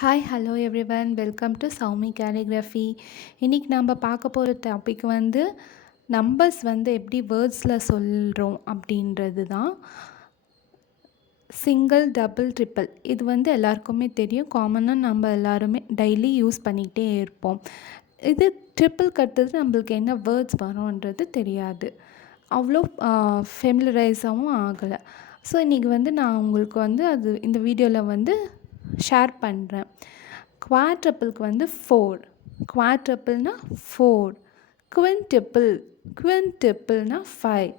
Hi hello everyone welcome to Soumi calligraphy. இன்றைக்கி நம்ம பார்க்க போகிற டாபிக் வந்து நம்பர்ஸ் வந்து எப்படி வேர்ட்ஸில் சொல்கிறோம் அப்படின்றது தான். சிங்கிள், டபுள், ட்ரிப்பிள் இது வந்து எல்லாருக்குமே தெரியும். காமனாக நம்ம எல்லாருமே டெய்லி யூஸ் பண்ணிக்கிட்டே இருப்போம். இது ட்ரிப்பிள் கட்டுறது நம்மளுக்கு என்ன வேர்ட்ஸ் வரும்ன்றது தெரியாது, அவ்வளோ ஃபெமிலரைஸாகவும் ஆகலை. ஸோ இன்றைக்கி வந்து நான் உங்களுக்கு வந்து இந்த வீடியோவில் வந்து ஷேர் பண்ணுறேன். குவாட்ரப்பிளுக்கு வந்து 4, குவாட்ரப்பிள்னா 4, குவின்டிப்பிள்னா 5.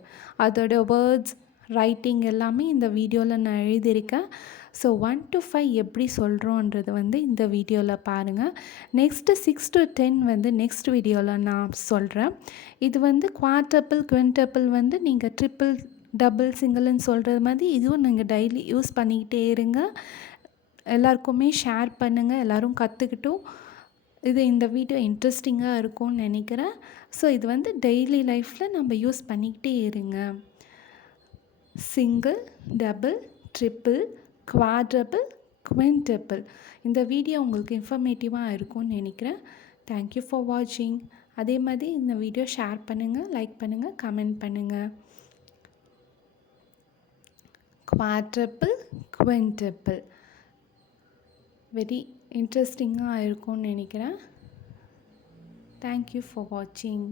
அதோட வேர்ட்ஸ் ரைட்டிங் எல்லாமே இந்த வீடியோவில் நான் எழுதியிருக்கேன். ஸோ 1 to 5 எப்படி சொல்கிறோன்றது வந்து இந்த வீடியோவில் பாருங்கள். நெக்ஸ்ட்டு 6 to 10 வந்து நெக்ஸ்ட் வீடியோவில் நான் சொல்கிறேன். இது வந்து குவாட்ரப்பிள், குவின்டப்பிள் வந்து நீங்கள் ட்ரிப்பிள், டபுள், சிங்கிள்னு சொல்கிறது மாதிரி இதுவும் நீங்கள் டெய்லி யூஸ் பண்ணிக்கிட்டே இருங்க. எல்லாருக்குமே ஷேர் பண்ணுங்கள், எல்லோரும் கற்றுக்கிட்டும். இந்த வீடியோ இன்ட்ரெஸ்டிங்காக இருக்கும்னு நினைக்கிறேன். ஸோ இது வந்து டெய்லி லைஃப்பில் நம்ம யூஸ் பண்ணிக்கிட்டே இருங்க. Single, double, triple, quadruple, quintuple. இந்த வீடியோ உங்களுக்கு இன்ஃபர்மேட்டிவாக இருக்கும்னு நினைக்கிறேன். தேங்க்யூ ஃபார் வாட்சிங். அதே மாதிரி இந்த வீடியோ ஷேர் பண்ணுங்கள், லைக் பண்ணுங்கள், கமெண்ட் பண்ணுங்கள். குவாட்ரப்பிள், குவின்டப்பிள் வெரி இன்ட்ரெஸ்டிங்காக இருக்கும்னு நினைக்கிறேன். தேங்க்யூ ஃபார் வாட்சிங்.